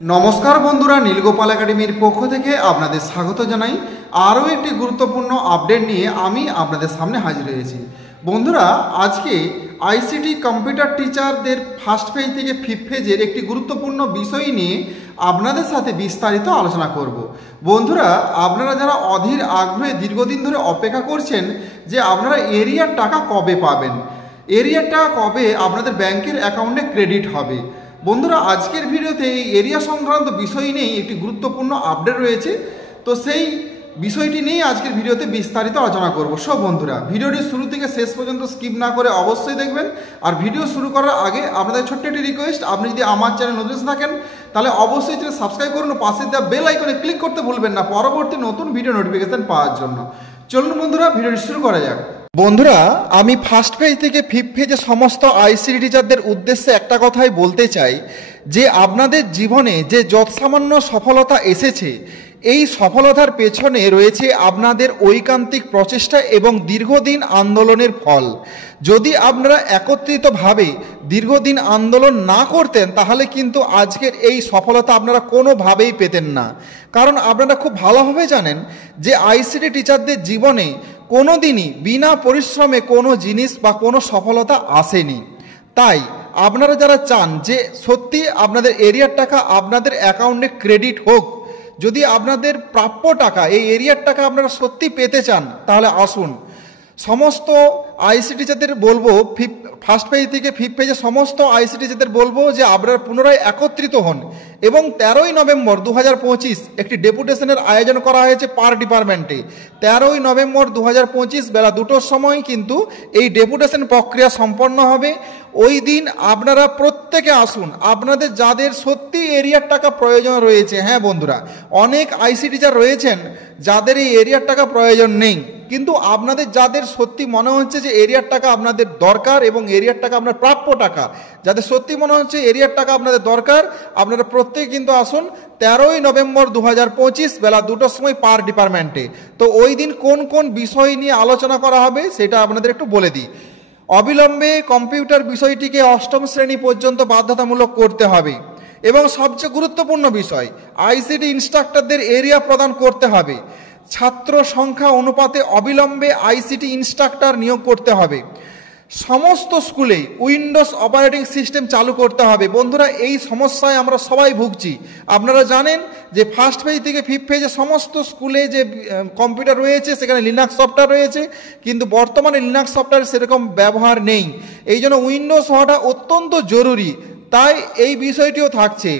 নমস্কার বন্ধুরা, নীলগোপাল একাডেমির পক্ষ থেকে আপনাদের স্বাগত জানাই। আরও একটি গুরুত্বপূর্ণ আপডেট নিয়ে আমি আপনাদের সামনে হাজির হয়েছি। বন্ধুরা, আজকে আইসিটি কম্পিউটার টিচারদের ফার্স্ট ফেজ থেকে ফিফথ ফেজের একটি গুরুত্বপূর্ণ বিষয় নিয়ে আপনাদের সাথে বিস্তারিত আলোচনা করব। বন্ধুরা, আপনারা যারা অধীর আগ্রহে দীর্ঘদিন ধরে অপেক্ষা করছেন যে আপনারা এরিয়ার টাকা কবে পাবেন, এরিয়ার টাকা কবে আপনাদের ব্যাংকের অ্যাকাউন্টে ক্রেডিট হবে, বন্ধুরা আজকের ভিডিওতে এই এরিয়া সংক্রান্ত বিষয় নিয়েই একটি গুরুত্বপূর্ণ আপডেট রয়েছে। তো সেই বিষয়টি নিয়েই আজকের ভিডিওতে বিস্তারিত আলোচনা করব। সব বন্ধুরা, ভিডিওটি শুরু থেকে শেষ পর্যন্ত স্কিপ না করে অবশ্যই দেখবেন। আর ভিডিও শুরু করার আগে আপনাদের ছোট্ট একটি রিকোয়েস্ট, আপনি যদি আমার চ্যানেল নতুন থাকেন তাহলে অবশ্যই চ্যানেল সাবস্ক্রাইব করুন, পাশে দেওয়া বেল আইকনে ক্লিক করতে ভুলবেন না পরবর্তী নতুন ভিডিও নোটিফিকেশন পাওয়ার জন্য। চলুন বন্ধুরা, ভিডিওটি শুরু করা যাক। বন্ধুরা, আমি ফার্স্ট ফেজ থেকে ফিফথ ফেজে সমস্ত আইসিটি টিচারদের উদ্দেশ্যে একটা কথাই বলতে চাই যে আপনাদের জীবনে যে যৎসামান্য সফলতা এসেছে, এই সফলতার পেছনে রয়েছে আপনাদের ঐকান্তিক প্রচেষ্টা এবং দীর্ঘদিন আন্দোলনের ফল। যদি আপনারা একত্রিতভাবে দীর্ঘদিন আন্দোলন না করতেন তাহলে কিন্তু আজকের এই সফলতা আপনারা কোনোভাবেই পেতেন না। কারণ আপনারা খুব ভালোভাবে জানেন যে আইসিটি টিচারদের জীবনে কোনো দিনই বিনা পরিশ্রমে কোনো জিনিস বা কোনো সফলতা আসেনি। তাই আপনারা যারা চান যে সত্যি আপনাদের এরিয়ার টাকা আপনাদের অ্যাকাউন্টে ক্রেডিট হোক, যদি আপনাদের প্রাপ্য টাকা এই এরিয়ার টাকা আপনারা সত্যি পেতে চান তাহলে আসুন। সমস্ত আইসিটি টিচারদের বলবো, ফার্স্ট পেজ থেকে ফিফথ পেজে সমস্ত আইসিটি টিচারদের বলবো যে আপনারা পুনরায় একত্রিত হন এবং 13ই নভেম্বর 2025 একটি ডেপুটেশনের আয়োজন করা হয়েছে পার ডিপার্টমেন্টে। 13ই নভেম্বর 2025 বেলা 2টোর সময় কিন্তু এই ডেপুটেশন প্রক্রিয়া সম্পন্ন হবে। ওই দিন আপনারা প্রত্যেকে আসুন। আপনাদের যাদের সত্যি এরিয়ার টাকা প্রয়োজন রয়েছে, হ্যাঁ বন্ধুরা, অনেক আইসিটি টিচার রয়েছেন যাদের এই এরিয়ার টাকা প্রয়োজন নেই, কিন্তু আপনাদের যাদের সত্যি মনে হচ্ছে যে এরিয়ার টাকা আপনাদের দরকার এবং এরিয়ার টাকা আপনার প্রাপ্য টাকা, যাদের সত্যি মনে হচ্ছে এরিয়ার টাকা আপনাদের দরকার, আপনারা প্রত্যেকে কিন্তু আসুন 13ই নভেম্বর 2025 বেলা 2টোর সময় পার ডিপার্টমেন্টে। তো ওই দিন কোন কোন বিষয় নিয়ে আলোচনা করা হবে সেটা আপনাদের একটু বলে দিই। অবিলম্বে কম্পিউটার বিষয়টিকে অষ্টম শ্রেণী পর্যন্ত বাধ্যতামূলক করতে হবে এবং সবচেয়ে গুরুত্বপূর্ণ বিষয়, আইসিটি ইনস্ট্রাক্টরদের এরিয়া প্রদান করতে হবে। ছাত্র সংখ্যা অনুপাতে অবিলম্বে আইসিটি ইনস্ট্রাক্টর নিয়োগ করতে হবে। সমস্ত স্কুলে উইন্ডোজ অপারেটিং সিস্টেম চালু করতে হবে। বন্ধুরা, এই সমস্যায় আমরা সবাই ভুগছি। আপনারা জানেন যে ফার্স্ট ফেজ থেকে ফিফথ ফেজে সমস্ত স্কুলে যে কম্পিউটার রয়েছে সেখানে লিনাক্স সফটওয়্যার রয়েছে, কিন্তু বর্তমানে লিনাক্স সফটওয়্যার সেরকম ব্যবহার নেই। এই জন্য উইন্ডোজ হওয়াটা অত্যন্ত জরুরি। তাই এই বিষয়টিও থাকছে।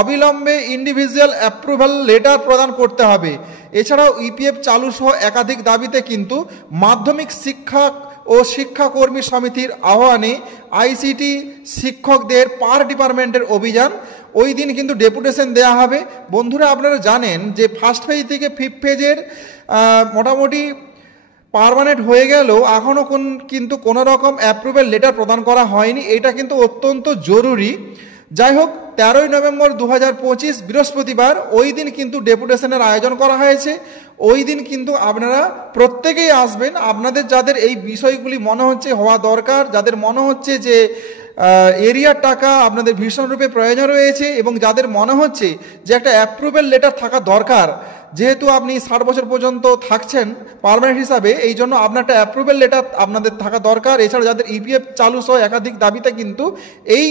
অবিলম্বে ইন্ডিভিজুয়াল অ্যাপ্রুভাল লেটার প্রদান করতে হবে। এছাড়াও ইপিএফ চালু সহ একাধিক দাবিতে কিন্তু মাধ্যমিক শিক্ষক ও শিক্ষাকর্মী সমিতির আহ্বানে আইসিটি শিক্ষকদের পার ডিপার্টমেন্টের অভিযান, ওই দিন কিন্তু ডেপুটেশন দেওয়া হবে। বন্ধুরা, আপনারা জানেন যে ফার্স্ট ফেজ থেকে ফিফথ ফেজের মোটামুটি পার্মানেন্ট হয়ে গেলেও এখনও কিন্তু কোনো রকম অ্যাপ্রুভাল লেটার প্রদান করা হয়নি। এটা কিন্তু অত্যন্ত জরুরি। যাই হোক, 13ই নভেম্বর 2025 বৃহস্পতিবার ওই দিন কিন্তু ডেপুটেশনের আয়োজন করা হয়েছে। ওই দিন কিন্তু আপনারা প্রত্যেকেই আসবেন। আপনাদের যাদের এই বিষয়গুলি মনে হচ্ছে হওয়া দরকার, যাদের মনে হচ্ছে যে এরিয়ার টাকা আপনাদের ভীষণরূপে প্রয়োজন রয়েছে এবং যাদের মনে হচ্ছে যে একটা অ্যাপ্রুভাল লেটার থাকা দরকার, যেহেতু আপনি 60 বছর পর্যন্ত থাকছেন পার্মানেন্ট হিসাবে, এই জন্য আপনার একটা অ্যাপ্রুভাল লেটার আপনাদের থাকা দরকার। এছাড়া যাদের ইপিএফ চালু সহ একাধিক দাবিতে কিন্তু এই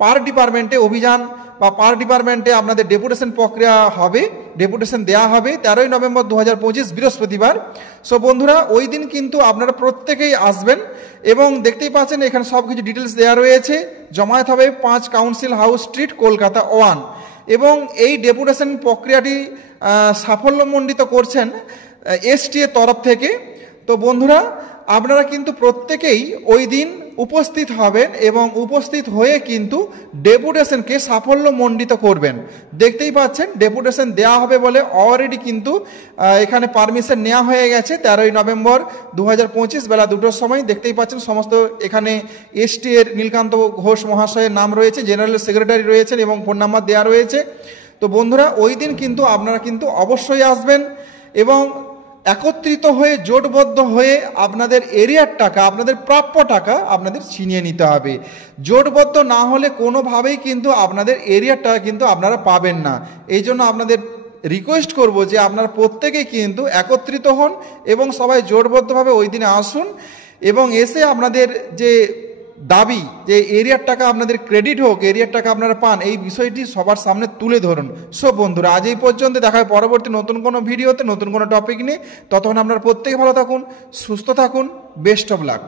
পার ডিপার্টমেন্টে অভিযান বা পার ডিপার্টমেন্টে আপনাদের ডেপুটেশন প্রক্রিয়া হবে, ডেপুটেশন দেওয়া হবে 13ই নভেম্বর 2025 বৃহস্পতিবার। সো বন্ধুরা, ওই দিন কিন্তু আপনারা প্রত্যেকেই আসবেন এবং দেখতেই পাচ্ছেন এখানে সব কিছু ডিটেলস দেওয়া রয়েছে। জমায়েত হবে 5 কাউন্সিল হাউস স্ট্রিট, কলকাতা 1। এবং এই ডেপুটেশন প্রক্রিয়াটি সাফল্যমণ্ডিত করছেন এসটি এর তরফ থেকে। তো বন্ধুরা, আপনারা কিন্তু প্রত্যেকেই ওই দিন উপস্থিত হবেন এবং উপস্থিত হয়ে কিন্তু ডেপুটেশনকে সাফল্যমণ্ডিত করবেন। দেখতেই পাচ্ছেন ডেপুটেশন দেওয়া হবে বলে অলরেডি কিন্তু এখানে পারমিশন নেওয়া হয়ে গেছে। 13ই নভেম্বর 2025 বেলা 2টোর সময় দেখতেই পাচ্ছেন সমস্ত এখানে এসটি এর নীলকান্ত ঘোষ মহাশয়ের নাম রয়েছে, জেনারেল সেক্রেটারি রয়েছেন এবং ফোন নাম্বার দেওয়া রয়েছে। তো বন্ধুরা, ওই দিন কিন্তু আপনারা কিন্তু অবশ্যই আসবেন এবং একত্রিত হয়ে জোটবদ্ধ হয়ে আপনাদের এরিয়ার টাকা, আপনাদের প্রাপ্য টাকা আপনাদের ছিনিয়ে নিতে হবে। জোটবদ্ধ না হলে কোনোভাবেই কিন্তু আপনাদের এরিয়ার টাকা কিন্তু আপনারা পাবেন না। এই জন্য আপনাদের রিকোয়েস্ট করব যে আপনারা প্রত্যেকেই কিন্তু একত্রিত হন এবং সবাই জোটবদ্ধভাবে ওই দিনে আসুন এবং এসে আপনাদের যে দাবি যে এরিয়ার টাকা আপনাদের ক্রেডিট হোক, এরিয়ার টাকা আপনারা পান, এই বিষয়টি সবার সামনে তুলে ধরুন। সো বন্ধুরা, আজ এই পর্যন্ত, দেখা হয় পরবর্তী নতুন কোনো ভিডিওতে নতুন কোনো টপিক নিয়ে। ততক্ষণ আপনারা প্রত্যেকে ভালো থাকুন, সুস্থ থাকুন, বেস্ট অফ লাক।